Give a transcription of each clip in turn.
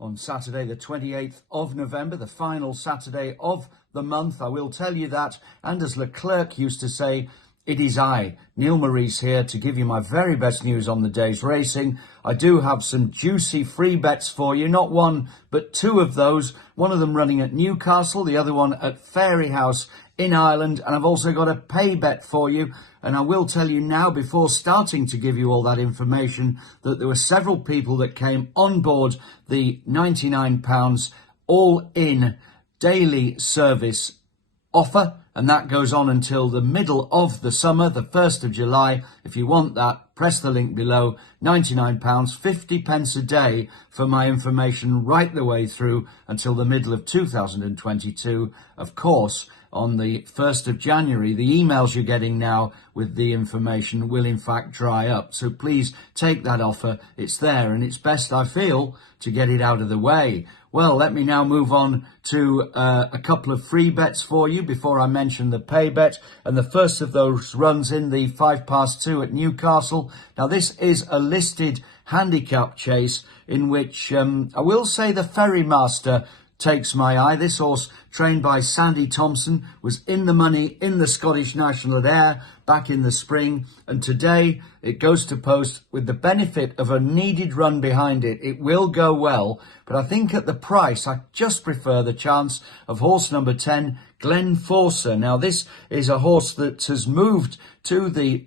on Saturday, the 28th of November, the final Saturday of the month. I will tell you that. And as Leclerc used to say, it is I, Neil Maurice, here to give you my very best news on the day's racing. I do have some juicy free bets for you, not one, but two of those. One of them running at Newcastle, the other one at Fairyhouse in Ireland. And I've also got a pay bet for you. And I will tell you now, before starting to give you all that information, that there were several people that came on board the £99 all-in daily service offer, and that goes on until the middle of the summer, the 1st of July. If you want that, press the link below. £99, 50 pence a day for my information right the way through until the middle of 2022. Of course, on the 1st of January, the emails you're getting now with the information will in fact dry up. So please take that offer. It's there, and it's best, I feel, to get it out of the way. Well, let me now move on to a couple of free bets for you before I mention the pay bet. And the first of those runs in the 2:05 at Newcastle. Now, this is a listed handicap chase in which I will say the Ferrymaster takes my eye. This horse, trained by Sandy Thompson, was in the money in the Scottish National at Ayr back in the spring, and today it goes to post with the benefit of a needed run behind it. It will go well, but I think at the price, I just prefer the chance of horse number 10, Glenforcer. Now, this is a horse that has moved to the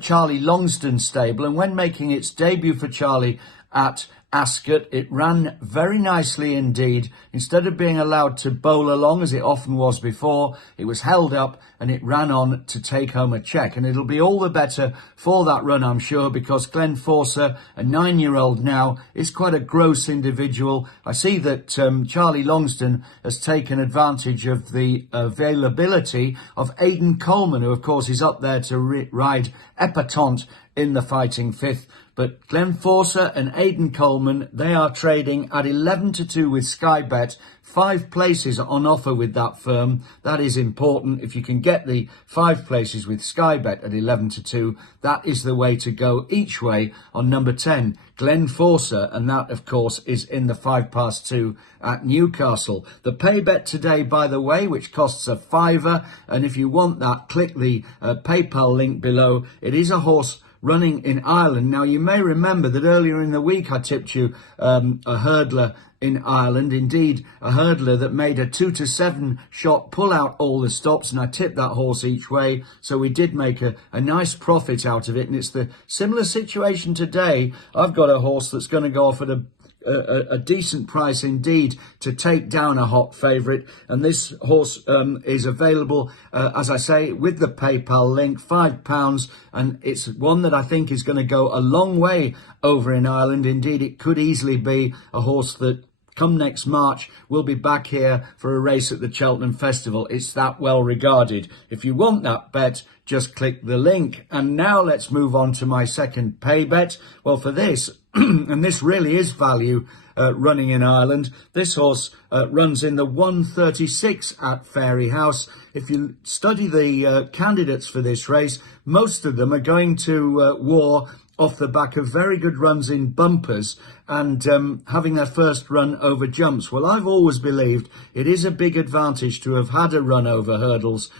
Charlie Longston stable, and when making its debut for Charlie at Ascot, it ran very nicely indeed. Instead of being allowed to bowl along as it often was before, it was held up and it ran on to take home a check. And it'll be all the better for that run, I'm sure, because Glenforcer, a 9-year-old now, is quite a gross individual. I see that Charlie Longston has taken advantage of the availability of Aidan Coleman, who of course is up there to ride Epatante in the Fighting Fifth. But Glenforcer and Aidan Coleman, they are trading at 11-2 with Sky Bet. 5 places on offer with that firm. That is important. If you can get the 5 places with Sky Bet at 11-2, that is the way to go each way on number 10, Glenforcer. And that, of course, is in the 2:05 at Newcastle. The pay bet today, by the way, which costs a £5. And if you want that, click the PayPal link below. It is a horse running in Ireland. Now, you may remember that earlier in the week I tipped you a hurdler in Ireland, indeed a hurdler that made a 2-7 shot, pull out all the stops, and I tipped that horse each way, so we did make a nice profit out of it. And it's the similar situation today. I've got a horse that's going to go off at a decent price indeed to take down a hot favourite, and this horse is available as I say with the PayPal link, £5, and it's one that I think is going to go a long way over in Ireland. Indeed, it could easily be a horse that come next March will be back here for a race at the Cheltenham Festival. It's that well regarded. If you want that bet, just click the link. And now let's move on to my second pay bet. Well, for this, and this really is value running in Ireland, this horse runs in the 1:36 at Fairyhouse. If you study the candidates for this race, most of them are going to war off the back of very good runs in bumpers and having their first run over jumps. Well, I've always believed it is a big advantage to have had a run over hurdles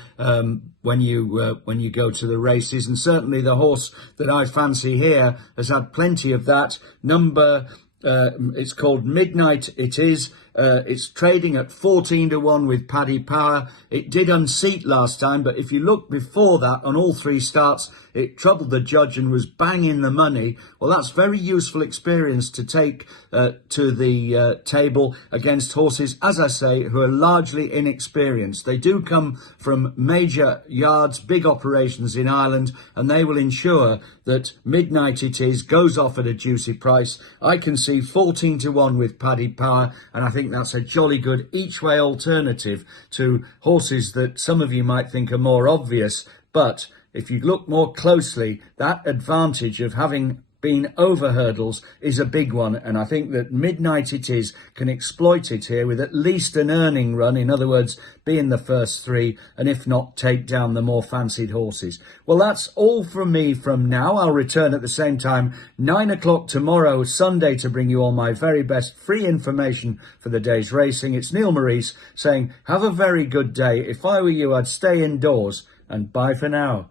when you go to the races, and certainly the horse that I fancy here has had plenty of that. It's called Midnight. It's trading at 14-1 with Paddy Power. It did unseat last time, but if you look before that on all 3 starts, it troubled the judge and was bang in the money. Well, that's very useful experience to take to the table against horses, as I say, who are largely inexperienced. They do come from major yards, big operations in Ireland, and they will ensure that Midnight goes off at a juicy price. I can see 14-1 with Paddy Power, and I think that's a jolly good each-way alternative to horses that some of you might think are more obvious. But if you look more closely, that advantage of having being over hurdles is a big one, and I think that Midnight It Is can exploit it here with at least an earning run, in other words, be in the first three, and if not, take down the more fancied horses. Well, that's all from me from now. I'll return at the same time, 9 o'clock tomorrow, Sunday, to bring you all my very best free information for the day's racing. It's Neil Maurice saying, have a very good day. If I were you, I'd stay indoors, and bye for now.